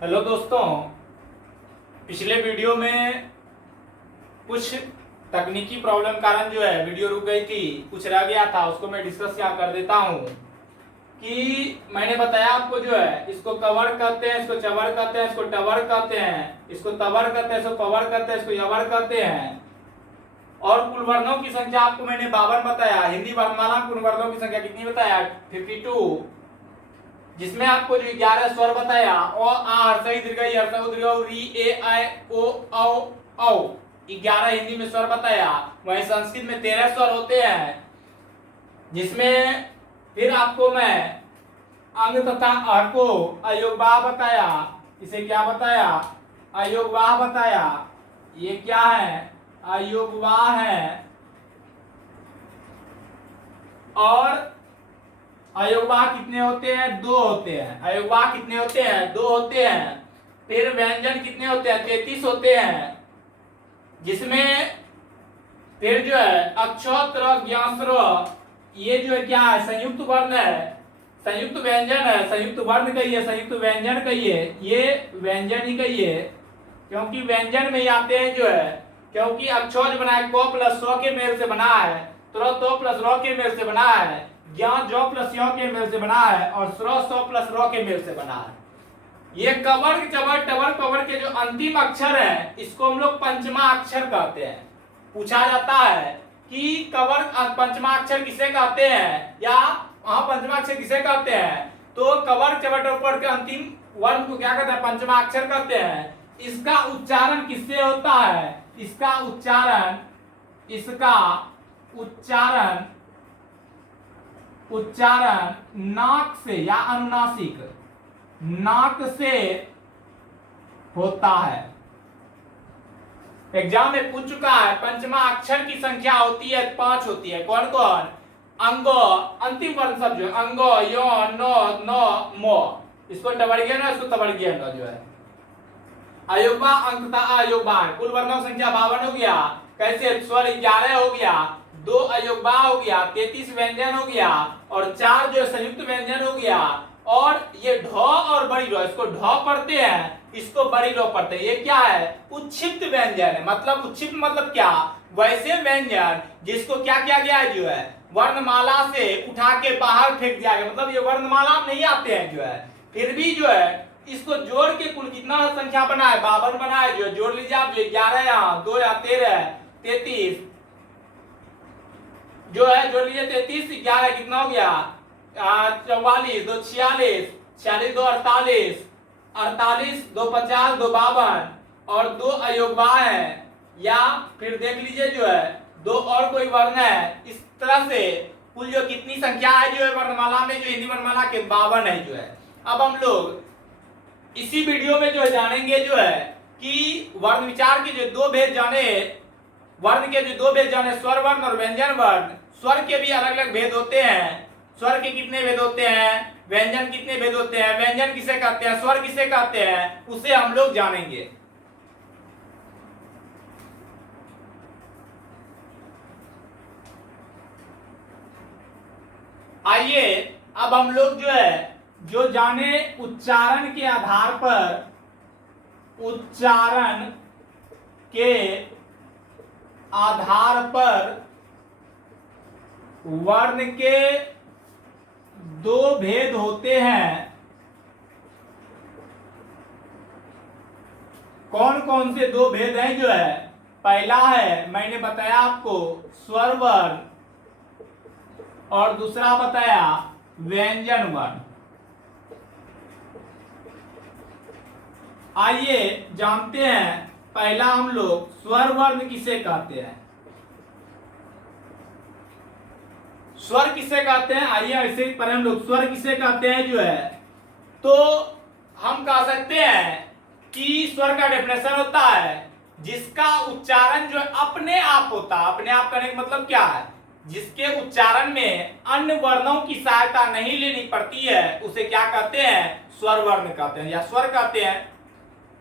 Hello दोस्तों, पिछले video में कुछ तकनीकी प्रॉब्लम कारण जो है वीडियो रुक गई थी, कुछ रह गया था, उसको मैं डिस्कस क्या कर देता हूँ कि मैंने बताया आपको जो है इसको कवर करते हैं, इसको चवर करते हैं, इसको टवर करते हैं, इसको तवर करते हैं, इसको पवर करते हैं, इसको यवर करते हैं। और कुल वर्णों की संख्या आपको मैंने 52 बताया। हिंदी वर्णमाला कुल वर्णों की संख्या कितनी बताया? 52, जिसमें आपको जो 11 स्वर बताया ओ आ सही दीर्घ री ए आई ओ औ औ 11 हिंदी में स्वर बताया। वहीं संस्कृत में 13 स्वर होते हैं, जिसमें फिर आपको मैं अंग तथा अ को अयोगवाह बताया। इसे क्या बताया? अयोगवाह बताया। ये क्या है? अयोगवाह है। और अयोगवाह कितने होते हैं? 2 होते हैं। अयोगवाह कितने होते हैं? 2 होते हैं। फिर व्यंजन कितने होते हैं? 33 होते हैं, जिसमें फिर जो है अक्षर ज्ञास्र, ये जो है क्या है? संयुक्त वर्ण है, संयुक्त व्यंजन है। संयुक्त वर्ण कहिए, संयुक्त व्यंजन कहिए, ये व्यंजन ही कहिए, क्योंकि व्यंजन में ही आते हैं जो है, क्योंकि अक्षर बना है को प्लस सौ के मेल से बना है, तो प्लस रो के मेल से बना है, ज्ञान जो प्लस यो के मेल से बना है, और स्रो सौ प्लस रो के मेल से बना है। ये कवर चवर टवर पवर के जो अंतिम अक्षर है, इसको हम लोग पंचमा अक्षर कहते हैं। पूछा जाता है कि कवर पंचमा अक्षर किसे कहते हैं, या वहां पंचमा अक्षर किसे कहते हैं, तो कवर चवर टवर के अंतिम वर्ण को क्या कहते हैं? पंचमा अक्षर कहते हैं। इसका उच्चारण किससे होता है? इसका उच्चारण नाक से या अनुनासिक नाक से होता है। एग्जाम में पूछ चुका है। पंचमा अक्षर की संख्या होती है 5 होती है। कौन कौन? अंगो, अंतिम वर्ण सब जो अंगो, यो, नो, नो, मो। इसको टवर्गीय ना, इसको तवर्गीय ना जो है। अयोगवा अंक था अयोगवा। कुल वर्णों की संख्या 52 हो गया। कैसे? स्वर 11 हो गया, 2 अयोगवा हो गया, 33 व्यंजन हो गया, और 4 जो संयुक्त व्यंजन हो गया। और ये ढ और बड़ी रो, इसको ढ पढ़ते हैं, इसको बड़ी रो पढ़ते हैं। ये क्या है? उच्छिप्त व्यंजन है। मतलब उच्छिप्त मतलब क्या? वैसे व्यंजन जिसको क्या किया गया है जो है वर्णमाला से उठा के बाहर फेंक दिया गया। मतलब ये वर्णमाला में नहीं आते हैं जो है, फिर भी जो है इसको जोड़ के कुल कितना संख्या बना है? 52 बना है। जो जोड़ लीजिए आप, जो 11 यहाँ 2 या 13 33 जो है, जोड़ लीजिए 33 11 कितना हो गया? 44 2 46 46 2 48 48 2 50 2 52, और 2 अयोगवाह है। या फिर देख लीजिए जो है 2 और कोई वर्ण है। इस तरह से कुल जो कितनी संख्या है जो है वर्णमाला में, जो हिंदी वर्णमाला के 52 है जो है। अब हम लोग इसी वीडियो में जो है जानेंगे जो है कि वर्ण विचार के जो 2 भेद जाने, वर्ण के जो 2 भेद जाने, स्वर वर्ण और व्यंजन वर्ण। स्वर के भी अलग अलग भेद होते हैं। स्वर के कितने भेद होते हैं? व्यंजन कितने भेद होते हैं? व्यंजन किसे कहते हैं? स्वर किसे कहते हैं? उसे हम लोग जानेंगे। आइए अब हम लोग जो है जो जाने उच्चारण के आधार पर, उच्चारण के आधार पर वर्ण के 2 भेद होते हैं। कौन कौन से 2 भेद हैं जो है? पहला है मैंने बताया आपको स्वर वर्ण, और दूसरा बताया व्यंजन वर्ण। आइए जानते हैं। पहला हम लोग स्वर वर्ण किसे कहते हैं? स्वर किसे कहते हैं? आइए ऐसे पर हम लोग स्वर किसे कहते हैं जो है, तो हम कह सकते हैं कि स्वर का डेफिनेशन होता है जिसका उच्चारण जो है अपने आप होता है। अपने आप करने का मतलब क्या है? जिसके उच्चारण में अन्य वर्णों की सहायता नहीं लेनी पड़ती है, उसे क्या कहते हैं? स्वर वर्ण कहते हैं या स्वर कहते हैं।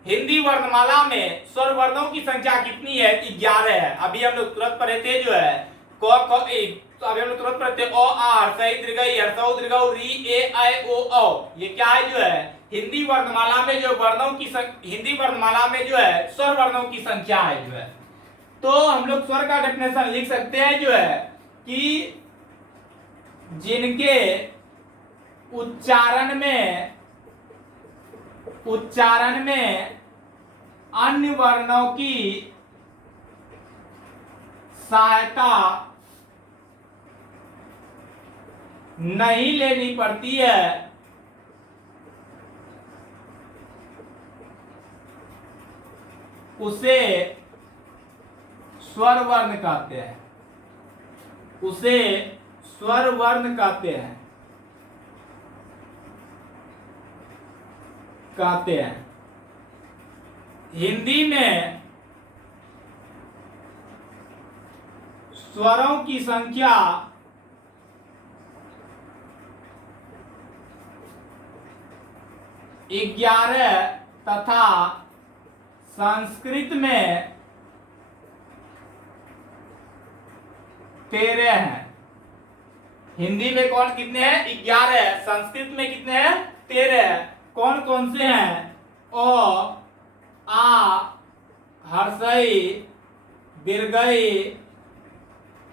हिंदी वर्णमाला में स्वर वर्णों की संख्या कितनी है? 11 है। अभी हम लोग तुरंत पढ़े थे जो है क ख तो अभी हम लोग तुरंत पढ़ते हैं। ओ आर सही दीर्घ ई हर्षौ दीर्घ री ए आई ओ औ। ये क्या है जो है हिंदी वर्णमाला में जो वर्णों की हिंदी वर्णमाला में जो है स्वर वर्णों की संख्या है जो है। तो हम लोग स्वर का डेफिनेशन लिख सकते हैं जो है कि जिनके उच्चारण में अन्य वर्णों की सहायता नहीं लेनी पड़ती है उसे स्वर वर्ण कहते हैं। उसे स्वर वर्ण कहते हैं। हिंदी में स्वरों की संख्या 11 तथा संस्कृत में 13 है। हिंदी में कौन कितने हैं? 11। संस्कृत में कितने हैं? 13। कौन कौन से हैं? ओ आ हर्षई दीर्घई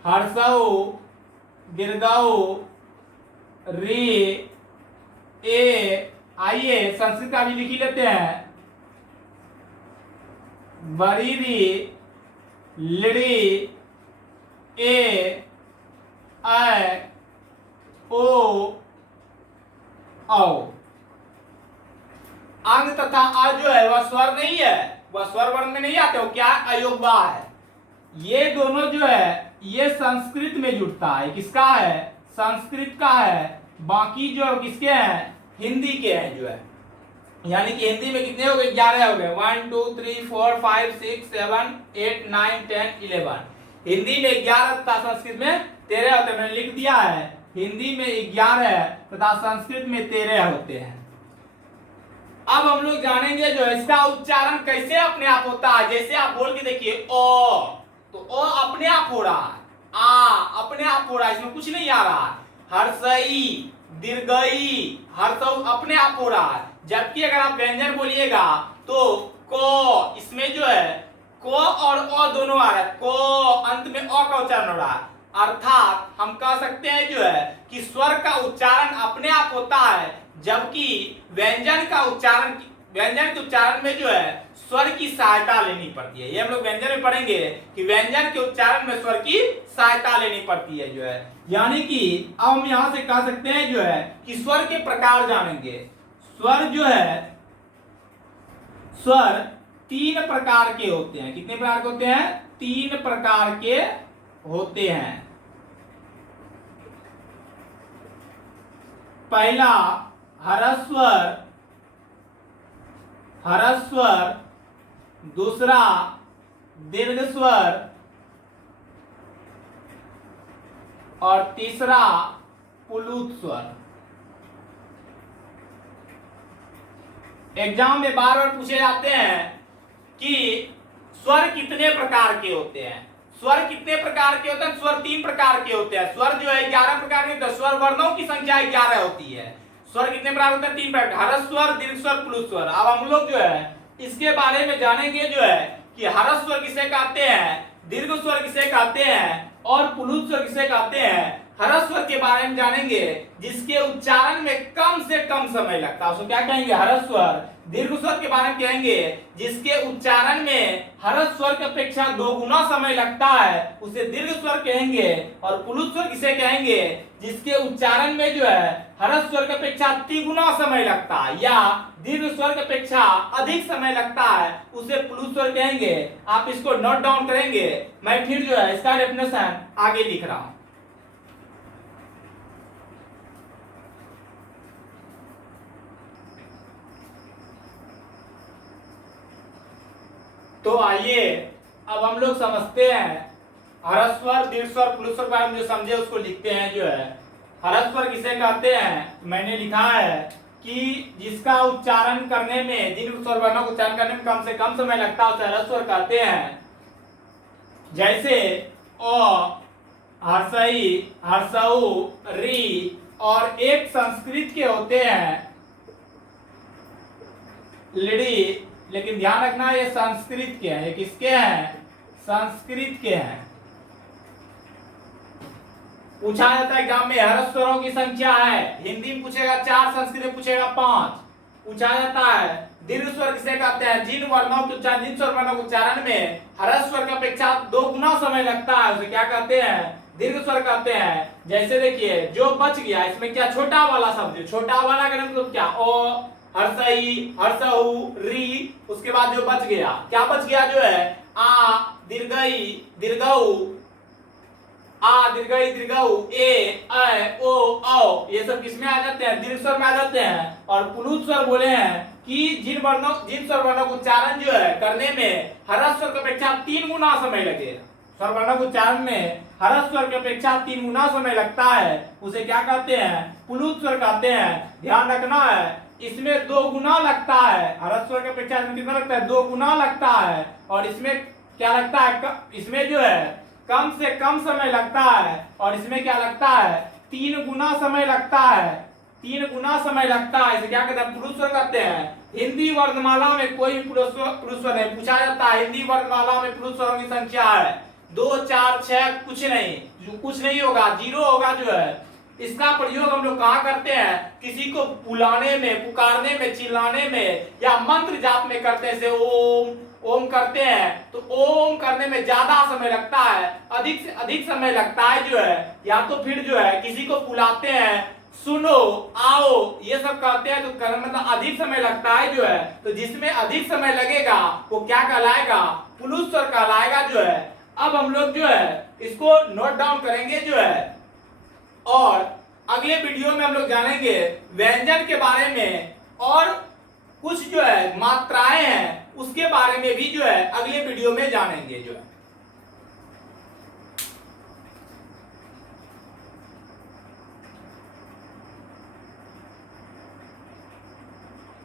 हर्षौ दीर्घौ री ए। आइए संस्कृत का भी लिख ही लेते हैं। बरीरी लिड़ी ए ऐ ओ औ। अंग तथा अ जो है वह स्वर नहीं है, वह स्वर वर्ण में नहीं आते, वो क्या अयोग्य है। ये दोनों जो है ये संस्कृत में जुड़ता है। किसका है? संस्कृत का है। बाकी जो किसके हैं? हिंदी के हैं जो है। यानी कि हिंदी में कितने हो गए? 11 हो गए। 1 2 3 4 5 6 7 8 9 10 11। हिंदी में 11 तथा संस्कृत में 13 होते हैं। मैंने लिख दिया है हिंदी में 11 तथा संस्कृत में 13 होते हैं। अब हम लोग जानेंगे जो है इसका उच्चारण कैसे अपने आप होता है। जैसे आप बोल के देखिए ओ, तो ओ अपने आप हो रहा है, आ अपने आप हो रहा है, इसमें कुछ नहीं आ रहा है। हर्षई दीर्घई हर्षौ अपने आप हो रहा है। जबकि अगर आप व्यंजन बोलिएगा तो को, इसमें जो है को और अ दोनों आ रहा है। को अंत में अ का उच्चारण हो रहा है। अर्थात हम कह सकते हैं जो है कि स्वर का उच्चारण अपने आप होता है, जबकि व्यंजन के उच्चारण में जो है स्वर की सहायता लेनी पड़ती है। ये हम लोग व्यंजन में पढ़ेंगे कि व्यंजन के उच्चारण में स्वर की सहायता लेनी पड़ती है जो है। यानी कि अब हम यहां से कह सकते हैं जो है कि स्वर के प्रकार जानेंगे। स्वर जो है स्वर 3 प्रकार के होते हैं। कितने प्रकार के होते हैं? 3 प्रकार के होते हैं। पहला ह्रस्वर, दूसरा दीर्घ स्वर और तीसरा पुलुत स्वर। एग्जाम में बार बार पूछे जाते हैं कि स्वर कितने प्रकार के होते हैं। स्वर कितने प्रकार के होते हैं? स्वर 3 प्रकार के होते हैं। स्वर जो है 11 प्रकार के होते हैं। स्वर वर्णों की संख्या 11 होती है। स्वर कितने प्रकार होते हैं? 3 प्रकार। ह्रस्व स्वर, दीर्घ स्वर, पुलुत स्वर। अब हम लोग जो है इसके बारे में जानेंगे जो है कि ह्रस्व स्वर किसे कहते हैं, दीर्घ स्वर किसे कहते हैं और पुलुत स्वर किसे कहते हैं। ह्रस्व स्वर के बारे में जानेंगे जिसके उच्चारण में कम से कम समय लगता है, उसको क्या कहेंगे? ह्रस्व स्वर। दीर्घ स्वर के बारे में कहेंगे जिसके उच्चारण में ह्रस्व स्वर की अपेक्षा 2 गुना समय लगता है, उसे दीर्घ स्वर कहेंगे। और पुलुत स्वर किसे कहेंगे? जिसके उच्चारण में जो है ह्रस्व स्वर की अपेक्षा 3 गुना समय लगता है या दीर्घ स्वर की अपेक्षा अधिक समय लगता है, उसे पुलुत स्वर कहेंगे। आप इसको नोट डाउन करेंगे। मैं फिर जो है इसका डेफिनेशन आगे लिख रहा हूं। तो आइए अब हम लोग समझते हैं ह्रस्व स्वर, दीर्घ स्वर, पुलुत स्वर के बारे में जो समझे उसको लिखते हैं जो है। ह्रस्व स्वर किसे कहते हैं? मैंने लिखा है कि जिसका उच्चारण करने में, दीर्घ स्वर वर्णों का उच्चारण करने में कम से कम समय लगता है, उसे ह्रस्व स्वर कहते हैं। जैसे ओ, हर्षई, हर्षऊ, री, और एक संस्कृत के होते हैं लिडी, लेकिन ध्यान रखना ये संस्कृत के हैं। ये किसके हैं? संस्कृत के हैं। पूछा जाता है एग्जाम में हर्ष स्वरों की संख्या है, हिंदी में पूछेगा 4, संस्कृत में पूछेगा 5। पूछा जाता है दीर्घ स्वर किसे कहते हैं? जिन वर्णों के उच्चारण, जिन स्वर वर्णों के उच्चारण में हर्ष स्वर की अपेक्षा 2 गुना समय लगता है उसे क्या कहते हैं? दीर्घ स्वर कहते हैं। जैसे देखिए जो बच गया इसमें क्या छोटा वाला शब्द, छोटा वाला का मतलब क्या? ओ, हर्षई, हर्षऊ, री, उसके बाद जो बच गया, क्या बच गया जो है? आ, दीर्घई, दीर्घऊ, आ, दीर्घई, दीर्घऊ, ए, ऐ, ओ, औ, ये सब किसमें आ जाते हैं? दीर्घ स्वर में आ जाते हैं। और पुलुत स्वर बोले हैं कि जिन स्वर वर्णों का उच्चारण जो है करने में हर्ष स्वर की अपेक्षा 3 गुना समय लगेगा। स्वर वर्णों के उच्चारण में हर्ष स्वर की अपेक्षा 3 गुना समय लगता है, उसे क्या कहते हैं? पुलुत स्वर कहते हैं। ध्यान रखना है इसमें 2 गुना लगता है, हर्ष स्वर की अपेक्षा इसमें कितना लगता है? 2 गुना लगता है। और इसमें क्या लगता है? इसमें जो है कम से कम समय लगता है, और इसमें क्या लगता है? 3 गुना समय लगता है। 3 गुना समय लगता है, इसे क्या कहते हैं? पुरुष स्वर कहते हैं। हिंदी वर्णमाला में कोई पुरुष स्वर नहीं पूछा जाता है। हिंदी वर्णमाला में पुरुष स्वरों की संख्या है 2, 4, 6, कुछ नहीं होगा, 0 होगा जो है। इसका प्रयोग हम लोग कहाँ करते हैं? किसी को बुलाने में, पुकारने में, चिल्लाने में, या मंत्र जाप में करते हैं। जैसे ओम करते हैं तो ओम करने में ज्यादा समय लगता है, अधिक से अधिक समय लगता है जो है। या तो फिर जो है किसी को बुलाते हैं, सुनो, आओ, ये सब कहते हैं, तो मतलब अधिक समय लगता है जो है। तो जिसमें अधिक समय लगेगा वो क्या कहलाएगा? पुलुत स्वर कहलाएगा जो है। अब हम लोग जो है इसको नोट डाउन करेंगे जो है, और अगले वीडियो में हम लोग जानेंगे व्यंजन के बारे में, और कुछ जो है मात्राएं हैं उसके बारे में भी जो है अगले वीडियो में जानेंगे जो है।